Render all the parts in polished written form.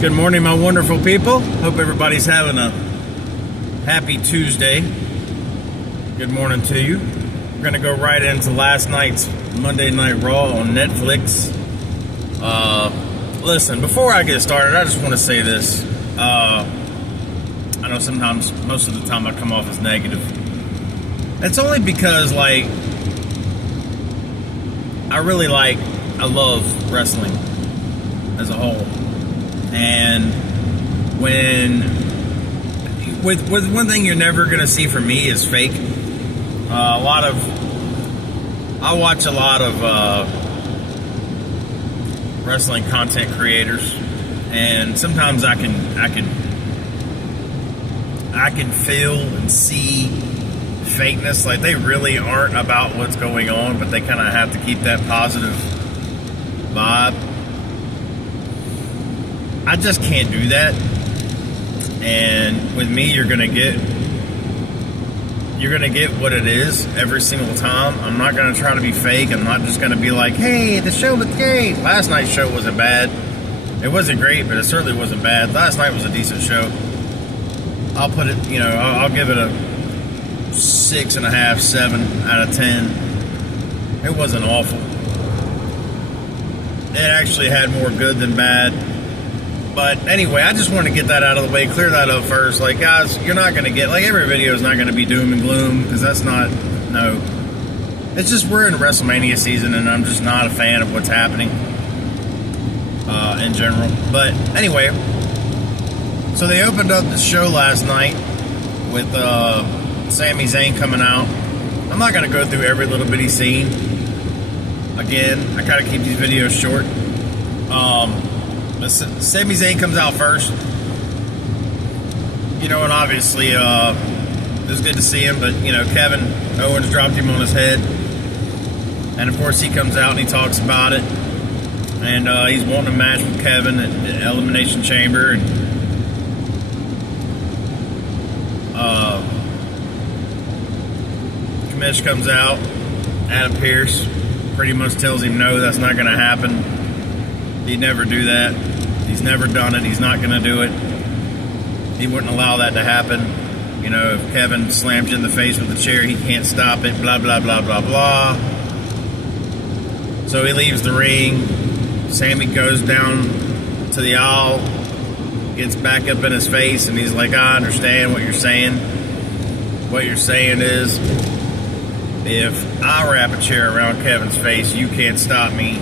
Good morning, my wonderful people. Hope everybody's having a happy Tuesday. Good morning to you. We're going to go right into last night's Monday Night Raw on Netflix. Listen, before I get started, I just want to say this. I know sometimes, most of the time, I come off as negative. It's only because, I love wrestling as a whole. And with one thing you're never going to see from me is fake. I watch a lot of wrestling content creators, and sometimes I can feel and see fakeness. Like, they really aren't about what's going on, but they kind of have to keep that positive vibe. I just can't do that. And with me, you're gonna get what it is every single time. I'm not gonna try to be fake. I'm not just gonna be like, hey, the show was great. Last night's show wasn't bad. It wasn't great, but it certainly wasn't bad. Last night was a decent show. I'll put it, I'll give it a 6.5, 7 out of 10. It wasn't awful. It actually had more good than bad. But anyway, I just want to get that out of the way, clear that up first. Like, guys, you're not going to get, every video is not going to be doom and gloom, because that's not, no. It's just, we're in WrestleMania season, and I'm just not a fan of what's happening in general. But anyway, so they opened up the show last night with Sami Zayn coming out. I'm not going to go through every little bitty scene. Again, I kind of keep these videos short. Sami Zayn comes out first. And obviously, it was good to see him, but, Kevin Owens dropped him on his head. And, of course, he comes out and he talks about it. And he's wanting a match with Kevin at the Elimination Chamber. And Kamish comes out. Adam Pearce pretty much tells him, no, that's not going to happen. He'd never do that. He's never done it. He's not going to do it. He wouldn't allow that to happen. If Kevin slams you in the face with a chair, he can't stop it, blah, blah, blah, blah, blah. So he leaves the ring. Sammy goes down to the aisle, gets back up in his face, and he's like, I understand what you're saying. What you're saying is, if I wrap a chair around Kevin's face, you can't stop me.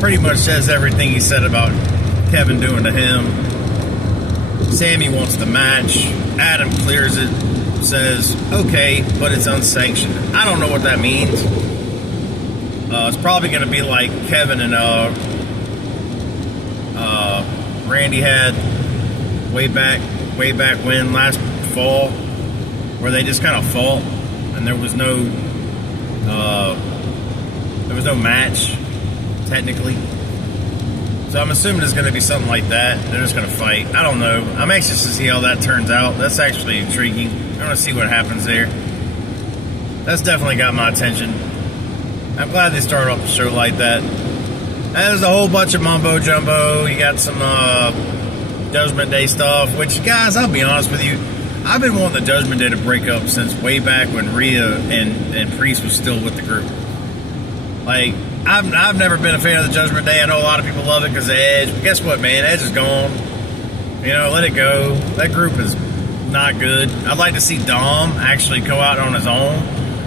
Pretty much says everything he said about Kevin doing to him. Sammy wants the match. Adam clears it, says, okay, but it's unsanctioned. I don't know what that means. It's probably going to be like Kevin and Randy had way back when, last fall, where they just kind of fought and there was no match, technically. So I'm assuming it's going to be something like that. They're just going to fight. I don't know. I'm anxious to see how that turns out. That's actually intriguing. I want to see what happens there. That's definitely got my attention. I'm glad they started off the show like that. And there's a whole bunch of mumbo jumbo. You got some Judgment Day stuff, which, guys, I'll be honest with you, I've been wanting the Judgment Day to break up since way back when Rhea and Priest was still with the group. I've never been a fan of the Judgment Day. I know a lot of people love it because of Edge. But guess what, man? Edge is gone. Let it go. That group is not good. I'd like to see Dom actually go out on his own.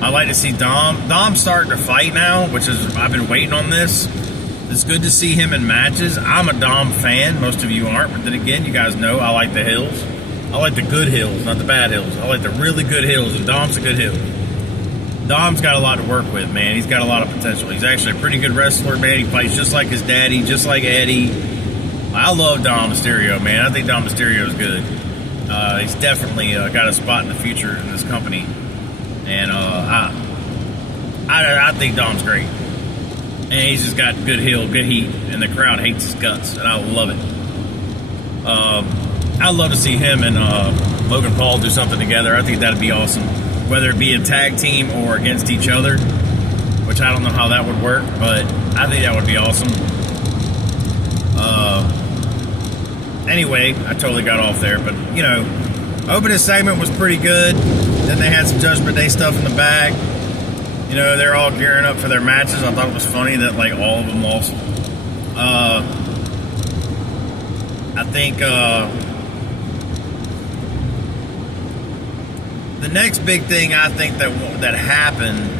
I'd like to see Dom. Dom's starting to fight now, which is, I've been waiting on this. It's good to see him in matches. I'm a Dom fan. Most of you aren't. But then again, you guys know I like the hills. I like the good hills, not the bad hills. I like the really good hills, and Dom's a good hill. Dom's got a lot to work with, man. He's got a lot of potential. He's actually a pretty good wrestler, man. He fights just like his daddy, just like Eddie. I love Dom Mysterio, man. I think Dom Mysterio is good. He's definitely got a spot in the future in this company. And I think Dom's great. And he's just got good heel, good heat, and the crowd hates his guts, and I love it. I'd love to see him and Logan Paul do something together. I think that'd be awesome. Whether it be a tag team or against each other, which I don't know how that would work, but I think that would be awesome. Anyway, I totally got off there, but you know, opening segment was pretty good. Then they had some Judgment Day stuff in the back. You know, they're all gearing up for their matches. I thought it was funny that like all of them lost. I think the next big thing I think that happened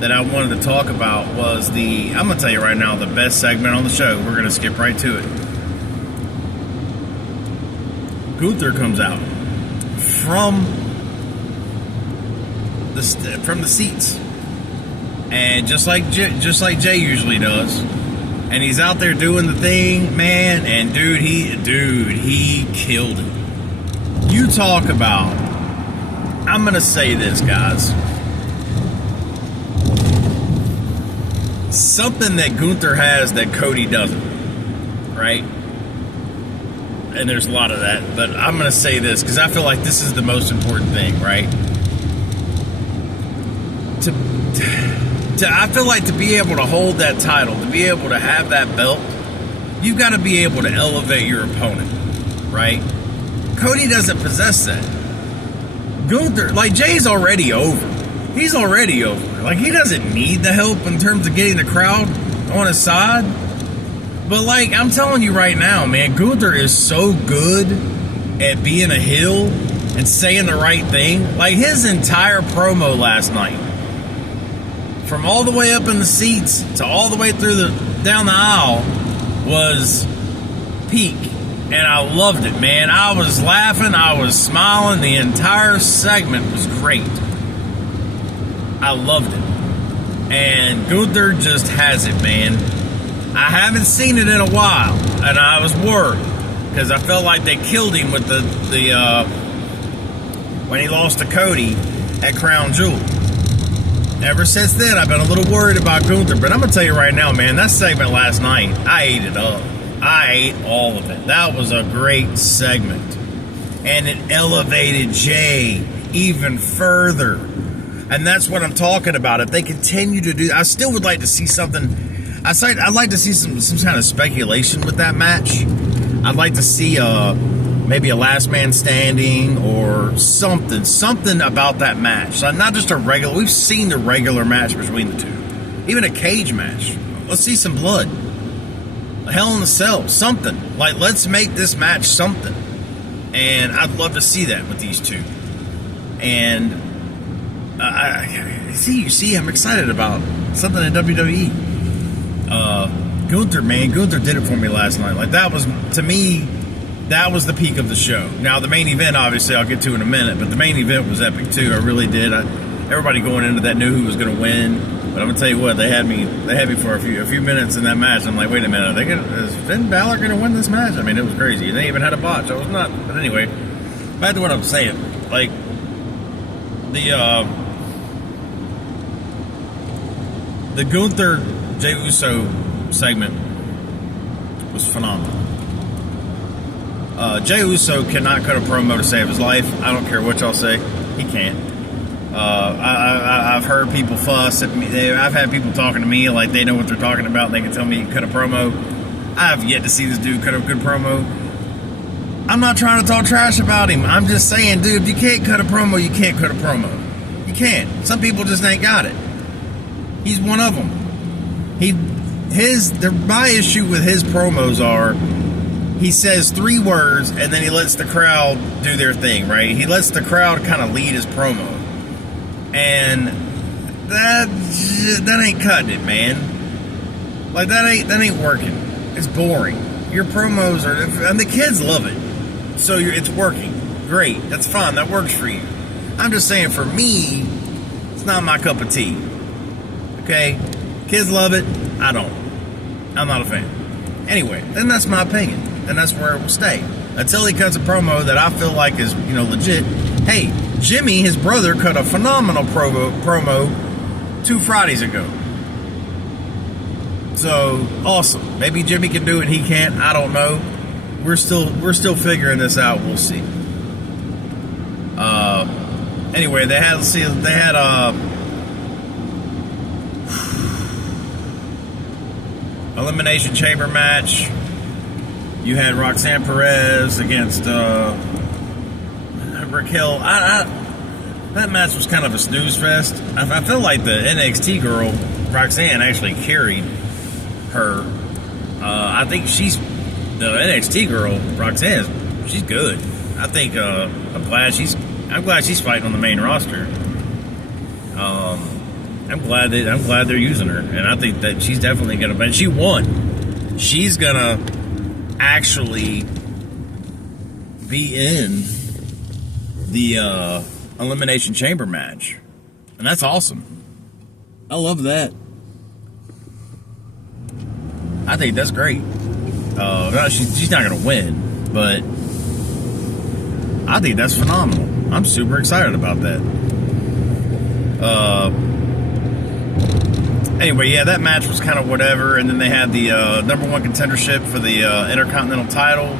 that I wanted to talk about was I'm going to tell you right now, the best segment on the show. We're going to skip right to it. Gunther comes out from the seats, and just like Jay usually does, and he's out there doing the thing, man. And dude, he killed it. You talk about. I'm gonna say this, guys. Something that Gunther has that Cody doesn't, right? And there's a lot of that, but I'm going to say this because I feel like this is the most important thing, right? I feel like to be able to hold that title, to be able to have that belt, you've got to be able to elevate your opponent, right? Cody doesn't possess that. Gunther, like Jay's already over. He's already over. Like he doesn't need the help in terms of getting the crowd on his side. But like I'm telling you right now, man, Gunther is so good at being a heel and saying the right thing. Like his entire promo last night, from all the way up in the seats to all the way through down the aisle, was peak. And I loved it, man. I was laughing, I was smiling. The entire segment was great. I loved it. And Gunther just has it, man. I haven't seen it in a while, and I was worried because I felt like they killed him with the when he lost to Cody at Crown Jewel. Ever since then, I've been a little worried about Gunther, but I'm gonna tell you right now, man, that segment last night, I ate it up. I ate all of it. That was a great segment, and it elevated Jay even further, and that's what I'm talking about. If they continue to do, I still would like to see something. I'd like to see some kind of speculation with that match. I'd like to see maybe a last man standing or something about that match. Not just a regular. We've seen the regular match between the two, even a cage match. Let's see some blood. Hell in a Cell, something. Like let's make this match something. And I'd love to see that with these two. And I'm excited about something in WWE. Gunther, man, Gunther did it for me last night. Like that was, to me, that was the peak of the show. Now the main event, obviously, I'll get to in a minute, but the main event was epic too. I really did. Everybody going into that knew who was going to win, but I'm gonna tell you what, they had me for a few minutes in that match. I'm like, wait a minute, is Finn Balor going to win this match? I mean, it was crazy. They even had a botch. I was not, but anyway, back to what I'm saying. Like the Gunther Jey Uso segment was phenomenal. Jey Uso cannot cut a promo to save his life. I don't care what y'all say. He can't. I've heard people fuss at me. I've had people talking to me like they know what they're talking about. They can tell me he can cut a promo. I have yet to see this dude cut a good promo. I'm not trying to talk trash about him. I'm just saying, dude, if you can't cut a promo, you can't cut a promo. You can't. Some people just ain't got it. He's one of them. My issue with his promos are he says 3 words and then he lets the crowd do their thing, right? He lets the crowd kind of lead his promo. And that ain't cutting it, man. Like that ain't working. It's boring. Your promos are, and the kids love it. So it's working. Great. That's fine. That works for you. I'm just saying, for me, it's not my cup of tea. Okay? Kids love it. I don't. I'm not a fan. Anyway, then that's my opinion. And that's where it will stay. Until he cuts a promo that I feel like is, legit. Hey, Jimmy, his brother, cut a phenomenal promo 2 Fridays ago. So, awesome. Maybe Jimmy can do it, he can't. I don't know. We're still figuring this out. We'll see. Anyway, they had Elimination Chamber match. You had Roxanne Perez against Raquel. That match was kind of a snooze fest. I feel like the NXT girl, Roxanne, actually carried her. I think she's the NXT girl, Roxanne. She's good. I think I'm glad she's fighting on the main roster. I'm glad they're using her, and I think that she's definitely gonna. But she won. She's gonna actually be in the Elimination Chamber match, and that's awesome. I love that. I think that's great. No, she's not gonna win, but I think that's phenomenal. I'm super excited about that. Anyway, yeah, that match was kind of whatever, and then they had the number one contendership for the Intercontinental title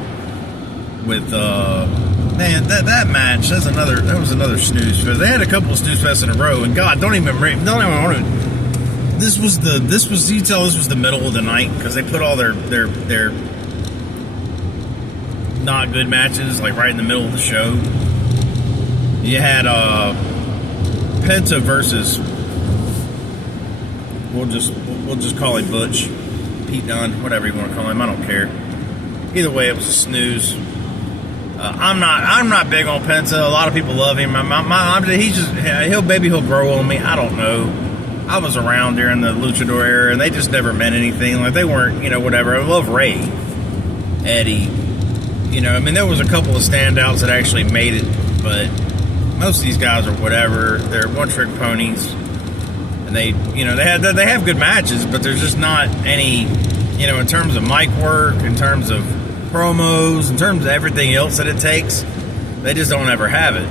with man, that match. That was another snooze fest. They had a couple of snooze fests in a row, and God, don't even want to. This was the middle of the night because they put all their not good matches like right in the middle of the show. You had Penta versus we'll just call him Butch, Pete Dunne, whatever you want to call him. I don't care. Either way, it was a snooze. I'm not big on Penta. A lot of people love him. He'll grow on me. I don't know. I was around during the Luchador era, and they just never meant anything. Like they weren't, whatever. I love Ray, Eddie. There was a couple of standouts that actually made it, but most of these guys are whatever. They're one-trick ponies, and they have good matches, but there's just not any, in terms of mic work, in terms of promos, in terms of everything else that it takes, they just don't ever have it.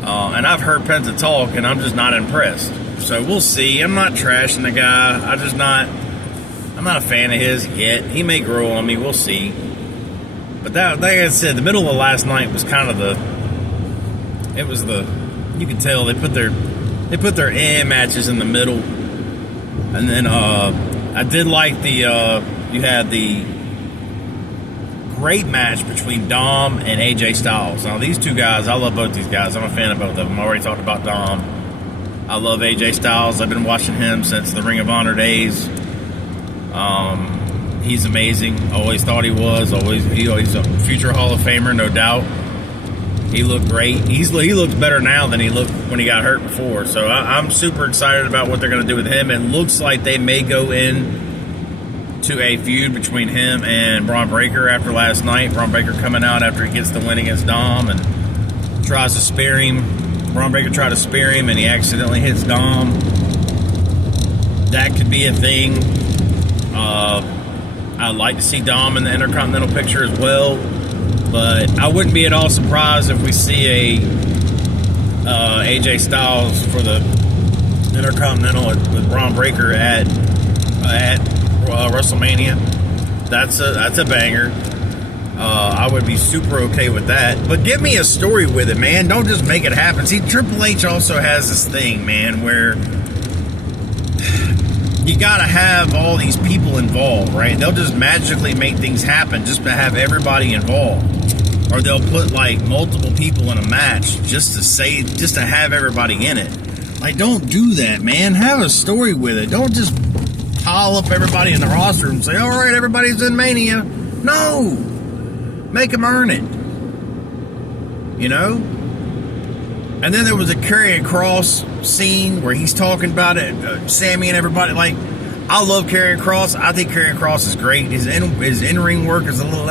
And I've heard Penta talk, and I'm just not impressed. So we'll see. I'm not trashing the guy. I'm not a fan of his yet. He may grow on me. We'll see. But that, like I said, the middle of last night was kind of you can tell they put their matches in the middle. And then I did like you had the great match between Dom and AJ Styles. Now these two guys, I love both these guys. I'm a fan of both of them. I already talked about Dom. I love AJ Styles. I've been watching him since the Ring of Honor days. He's amazing. Always thought he was. He's a future Hall of Famer, no doubt. He looked great. He looks better now than he looked when he got hurt before. So I'm super excited about what they're going to do with him. It looks like they may go in to a feud between him and Braun Breaker after last night. Braun Breaker coming out after he gets the win against Dom and tries to spear him. Braun Breaker tried to spear him and he accidentally hits Dom. That could be a thing. I'd like to see Dom in the Intercontinental picture as well, but I wouldn't be at all surprised if we see a AJ Styles for the Intercontinental with Braun Breaker at WrestleMania. That's a banger. I would be super okay with that. But give me a story with it, man. Don't just make it happen. See, Triple H also has this thing, man, where you gotta have all these people involved, right? They'll just magically make things happen just to have everybody involved. Or they'll put like multiple people in a match just to have everybody in it. Like, don't do that, man. Have a story with it. Don't just pile up everybody in the roster and say, all right, everybody's in Mania. No. Make them earn it. And then there was a Karrion Kross scene where he's talking about it, Sammy and everybody. Like, I love Karrion Kross. I think Karrion Kross is great. His in-ring work is a little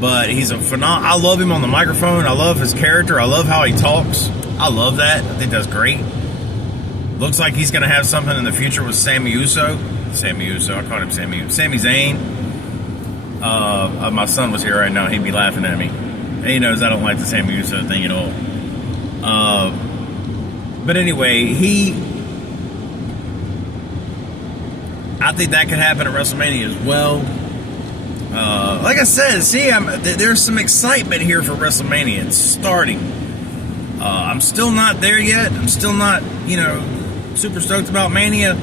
but he's a phenomenal. I love him on the microphone. I love his character. I love how he talks. I love that. I think that's great. Looks like he's going to have something in the future with Sami Uso. I called him Sami Zayn. My son was here right now. He'd be laughing at me. He knows I don't like the Sami Uso thing at all. But anyway, I think that could happen at WrestleMania as well. Like I said, there's some excitement here for WrestleMania. It's starting. I'm still not there yet. I'm still not, super stoked about Mania.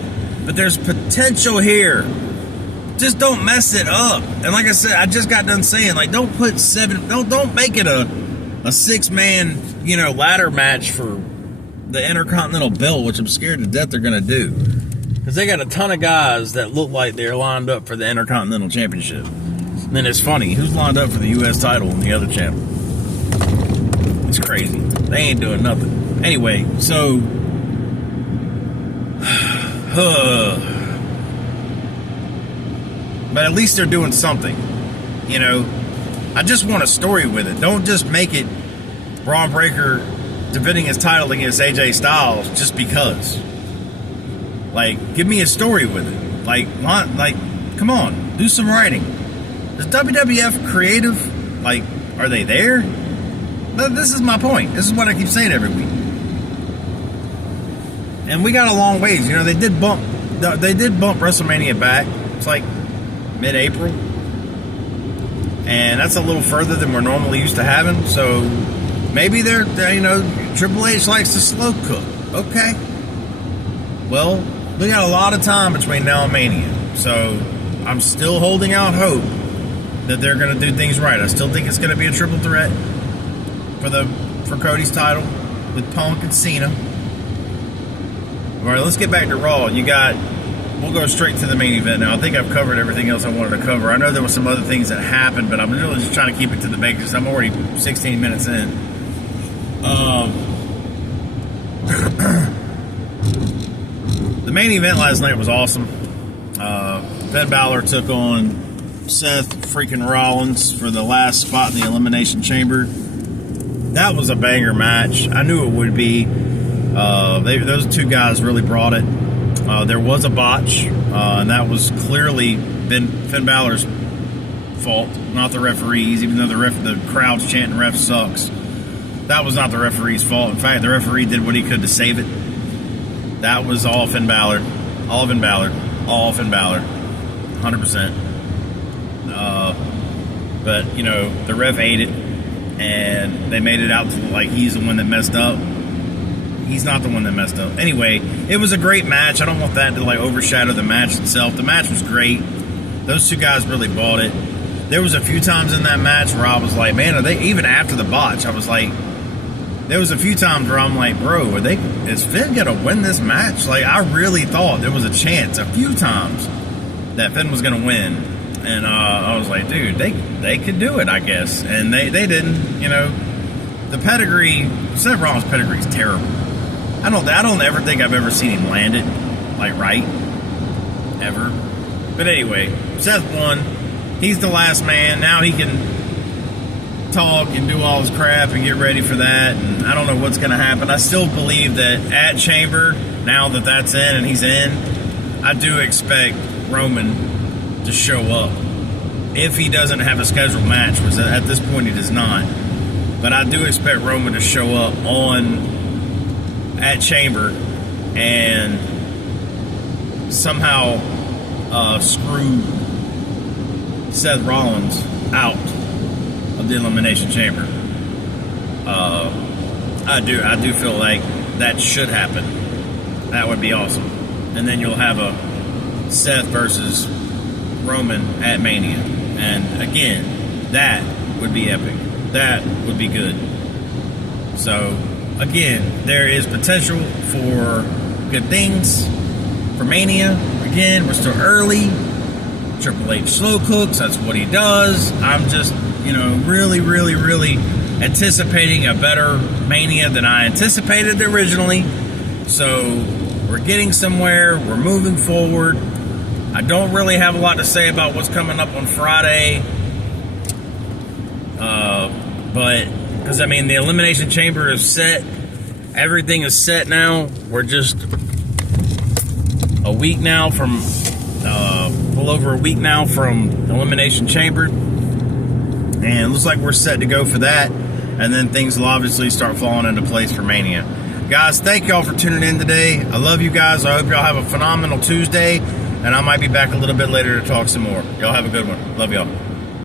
But there's potential here just don't mess it up. And like I said, I just got done saying, like, don't make it a 6-man, ladder match for the Intercontinental belt, which I'm scared to death they're going to do. Because they got a ton of guys that look like they're lined up for the Intercontinental Championship. And then it's funny, who's lined up for the U.S. title in the other channel? It's crazy. They ain't doing nothing. Anyway, so... but at least they're doing something. I just want a story with it. Don't just make it Braun Breaker defending his title against AJ Styles just because. Like, give me a story with it. Like, come on, do some writing. Is WWF creative? Like, are they there? This is my point. This is what I keep saying every week. And we got a long ways. They did bump WrestleMania back. It's like mid-April. And that's a little further than we're normally used to having. So maybe they're Triple H likes to slow cook. Okay. Well, we got a lot of time between now and Mania. So I'm still holding out hope that they're going to do things right. I still think it's going to be a triple threat for Cody's title with Punk and Cena. All right, let's get back to Raw. We'll go straight to the main event now. I think I've covered everything else I wanted to cover. I know there were some other things that happened, but I'm really just trying to keep it to the basics. I'm already 16 minutes in. The main event last night was awesome. Finn Balor took on Seth freaking Rollins for the last spot in the Elimination Chamber. That was a banger match. I knew it would be. Those two guys really brought it. There was a botch, and that was clearly Finn Balor's fault, not the referee's, even though the crowd's chanting ref sucks. That was not the referee's fault. In fact, the referee did what he could to save it. That was all Finn Balor. All Finn Balor. All Finn Balor. 100%. But, the ref ate it, and they made it out to like he's the one that messed up. He's not the one that messed up. Anyway, it was a great match. I don't want that to overshadow the match itself. The match was great. Those two guys really bought it. There was a few times in that match where I was like, man, are they, even after the botch, I was like, there was a few times where I'm like, bro, is Finn going to win this match? Like, I really thought there was a chance a few times that Finn was going to win. And I was like, dude, they could do it, I guess. And they didn't, The pedigree, Seth Rollins' pedigree is terrible. I don't ever think I've ever seen him land it, right. Ever. But anyway, Seth won. He's the last man. Now he can talk and do all his crap and get ready for that. And I don't know what's going to happen. I still believe that at Chamber, now that that's in and he's in, I do expect Roman to show up. If he doesn't have a scheduled match, which at this point he does not. But I do expect Roman to show up at Chamber and somehow screw Seth Rollins out of the Elimination Chamber. I do feel like that should happen. That would be awesome. And then you'll have a Seth versus Roman at Mania. And again, that would be epic. That would be good. So, again, there is potential for good things for Mania. Again, we're still early. Triple H slow cooks. That's what he does. I'm just, really, really, really anticipating a better Mania than I anticipated originally. So, we're getting somewhere. We're moving forward. I don't really have a lot to say about what's coming up on Friday. But, because, the Elimination Chamber is set. Everything is set now. We're just a week now from, a little over a week now from Elimination Chamber. And it looks like we're set to go for that. And then things will obviously start falling into place for Mania. Guys, thank y'all for tuning in today. I love you guys. I hope y'all have a phenomenal Tuesday. And I might be back a little bit later to talk some more. Y'all have a good one. Love y'all.